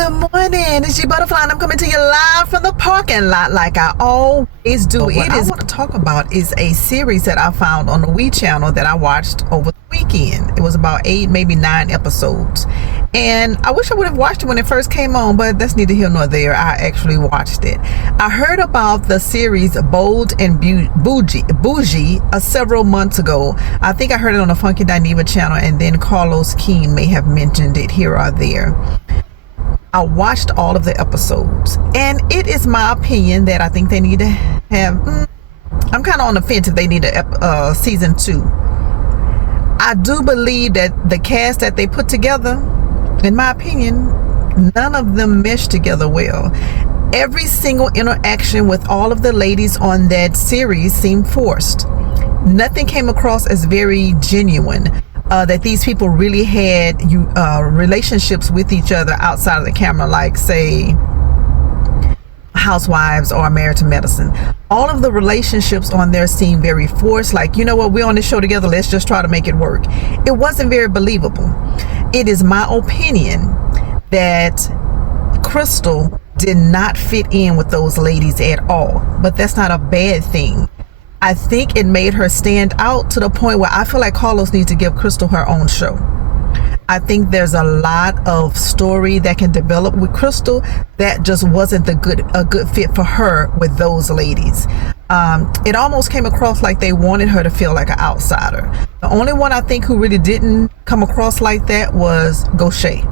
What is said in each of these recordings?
Good morning, it's GButterfly and I'm coming to you live from the parking lot like I always do. What I want to talk about is a series that I found on the Wii channel that I watched over the weekend. It was about 8, maybe 9 episodes. And I wish I would have watched it when it first came on, but that's neither here nor there. I actually watched it. I heard about the series Bold and Bougie several months ago. I think I heard it on the Funky Dineva channel, and then Carlos Keen may have mentioned it here or there. I watched all of the episodes, and it is my opinion that I think they need to have, I'm kind of on the fence if they need a season 2. I do believe that the cast that they put together, in my opinion, none of them mesh together well. Every single interaction with all of the ladies on that series seemed forced. Nothing came across as very genuine. That these people really had relationships with each other outside of the camera, like say Housewives or Married to Medicine. All of the relationships on there seemed very forced, like, you know what, we're on this show together, let's just try to make it work. It wasn't very believable. It is my opinion that Crystal did not fit in with those ladies at all, but that's not a bad thing. I think it made her stand out to the point where I feel like Carlos needs to give Crystal her own show. I think there's a lot of story that can develop with Crystal that just wasn't a good fit for her with those ladies. It almost came across like they wanted her to feel like an outsider. The only one I think who really didn't come across like that was Gaucher.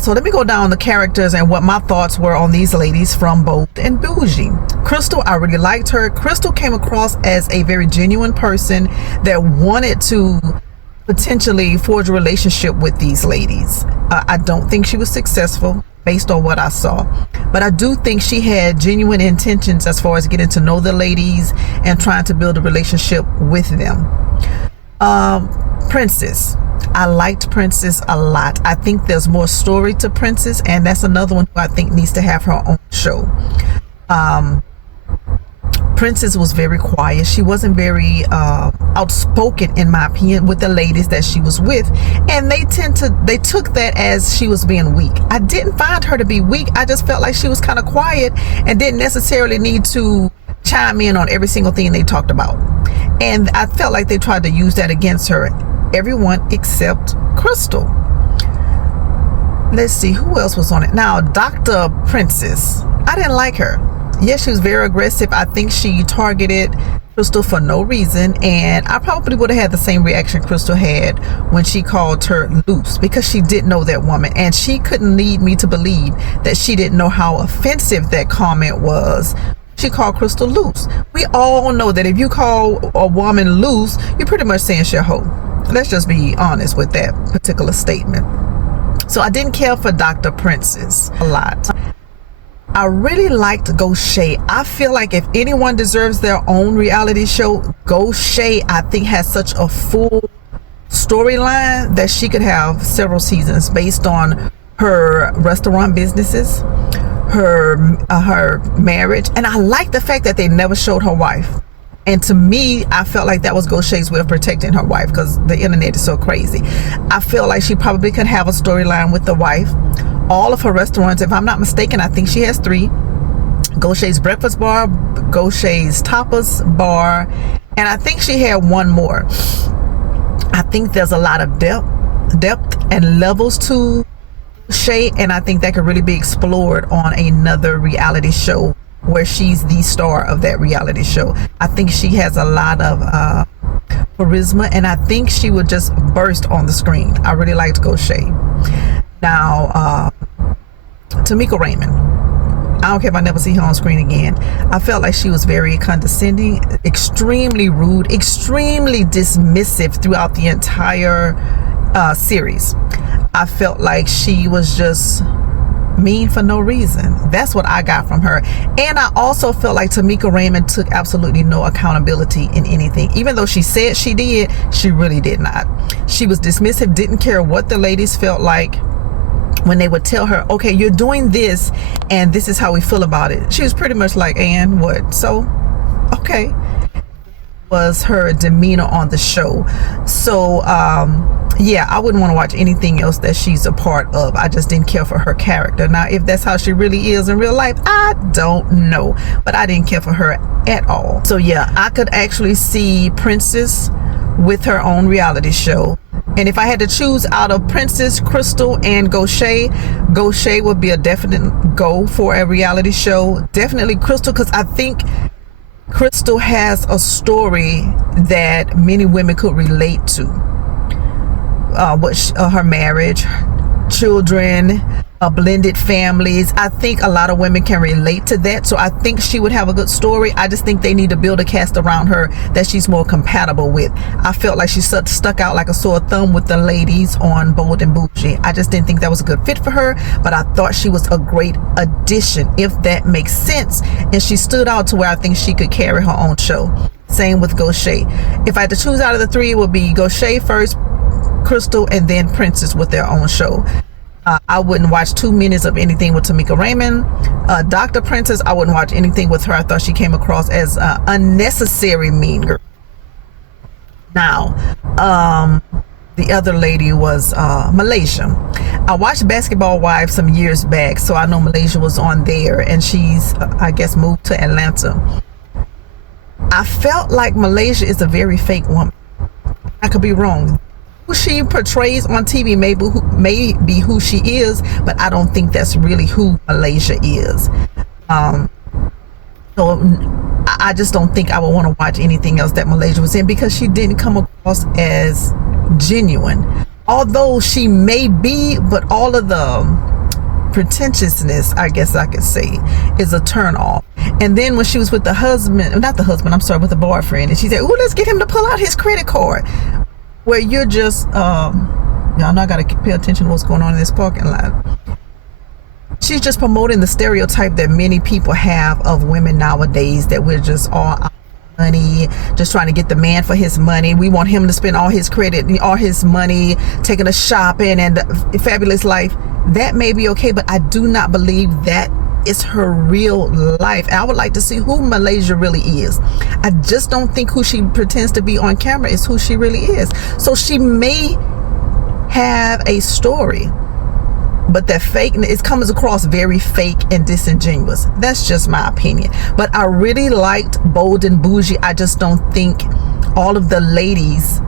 So let me go down the characters and what my thoughts were on these ladies from Bold and Bougie. Crystal, I really liked her. Crystal came across as a very genuine person that wanted to potentially forge a relationship with these ladies. I don't think she was successful based on what I saw, but I do think she had genuine intentions as far as getting to know the ladies and trying to build a relationship with them. Princess. I liked Princess a lot. I think there's more story to Princess, and that's another one who I think needs to have her own show. Princess was very quiet. She wasn't very outspoken, in my opinion, with the ladies that she was with, and they took that as she was being weak. I didn't find her to be weak. I just felt like she was kind of quiet and didn't necessarily need to chime in on every single thing they talked about, and I felt like they tried to use that against her. Everyone except Crystal. Let's see who else was on it. Now, Dr. Princess, I didn't like her. Yes, she was very aggressive. I think she targeted Crystal for no reason, and I probably would have had the same reaction Crystal had when she called her loose, because she didn't know that woman, and she couldn't lead me to believe that she didn't know how offensive that comment was. She called Crystal loose. We all know that if you call a woman loose, you're pretty much saying she's a hoe. Let's just be honest with that particular statement. So I didn't care for Dr. Princess a lot. I really liked Gaucher. I feel like if anyone deserves their own reality show, Gaucher, I think, has such a full storyline that she could have several seasons based on her restaurant businesses, her marriage, and I like the fact that they never showed her wife. And to me, I felt like that was Gaucher's way of protecting her wife, because the internet is so crazy. I feel like she probably could have a storyline with the wife. All of her restaurants, if I'm not mistaken, I think she has 3. Gaucher's Breakfast Bar, Gaucher's Tapas Bar, and I think she had one more. I think there's a lot of depth and levels to Gaucher, and I think that could really be explored on another reality show where she's the star of that reality show. I think she has a lot of charisma, and I think she would just burst on the screen. I really liked Gaucher. Now, Tamika Raymond. I don't care if I never see her on screen again. I felt like she was very condescending, extremely rude, extremely dismissive throughout the entire series. I felt like she was just mean for no reason. That's what I got from her. And I also felt like Tamika Raymond took absolutely no accountability in anything. Even though she said she did, she really did not. She was dismissive, didn't care what the ladies felt like when they would tell her, okay, you're doing this and this is how we feel about it. She was pretty much like, and what? So, okay. Was her demeanor on the show. So yeah, I wouldn't want to watch anything else that she's a part of. I just didn't care for her character. Now, if that's how she really is in real life, I don't know, but I didn't care for her at all. So yeah, I could actually see Princess with her own reality show. And if I had to choose out of Princess, Crystal, and Gaucher would be a definite go for a reality show. Definitely Crystal, because I think Crystal has a story that many women could relate to. Her marriage, children, blended families. I think a lot of women can relate to that. So I think she would have a good story. I just think they need to build a cast around her that she's more compatible with. I felt like she stuck out like a sore thumb with the ladies on Bold and Bougie. I just didn't think that was a good fit for her, but I thought she was a great addition, if that makes sense. And she stood out to where I think she could carry her own show. Same with Gaucher. If I had to choose out of the three, it would be Gaucher first, Crystal, and then Princess with their own show. I wouldn't watch 2 minutes of anything with Tamika Raymond. Dr. Princess, I wouldn't watch anything with her. I thought she came across as unnecessary mean girl. Now, the other lady was Malaysia. I watched Basketball Wives some years back, so I know Malaysia was on there, and she's, I guess, moved to Atlanta. I felt like Malaysia is a very fake woman. I could be wrong. Who she portrays on TV may be who she is, but I don't think that's really who Malaysia is. So I just don't think I would want to watch anything else that Malaysia was in, because she didn't come across as genuine. Although she may be, but all of the pretentiousness, I guess I could say, is a turn off. And then when she was with the with the boyfriend, and she said, "Oh, let's get him to pull out his credit card." Where you're just, y'all know I gotta pay attention to what's going on in this parking lot. She's just promoting the stereotype that many people have of women nowadays, that we're just all out of money, just trying to get the man for his money. We want him to spend all his credit, all his money, taking a shopping and a fabulous life. That may be okay, but I do not believe that is her real life. I would like to see who Malaysia really is. I just don't think who she pretends to be on camera is who she really is. So she may have a story, but that fake, it comes across very fake and disingenuous. That's just my opinion. But I really liked Bold and Bougie. I just don't think all of the ladies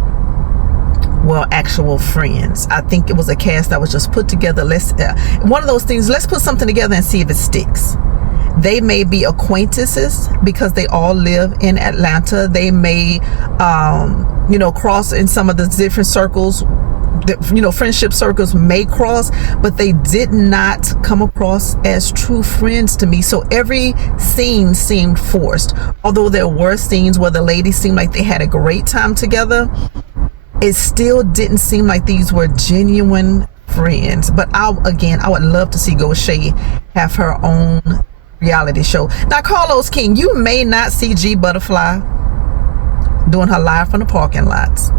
were actual friends. I think it was a cast that was just put together. One of those things, let's put something together and see if it sticks. They may be acquaintances because they all live in Atlanta. They may cross in some of the different circles. Friendship circles may cross, but they did not come across as true friends to me. So every scene seemed forced. Although there were scenes where the ladies seemed like they had a great time together, it still didn't seem like these were genuine friends. But I would love to see Gaucher have her own reality show. Now, Carlos King, you may not see GButterfly doing her live from the parking lots.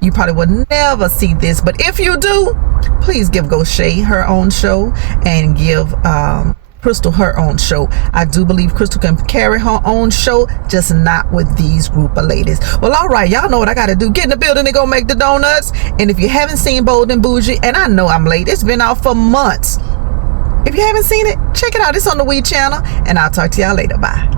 You probably would never see this, but if you do, please give Gaucher her own show and give Crystal her own show. I do believe Crystal can carry her own show, just not with these group of ladies. Well, all right, y'all know what I gotta do. Get in the building and go make the donuts. And if you haven't seen Bold and Bougie, and I know I'm late, it's been out for months. If you haven't seen it, check it out. It's on the We channel, and I'll talk to y'all later. Bye.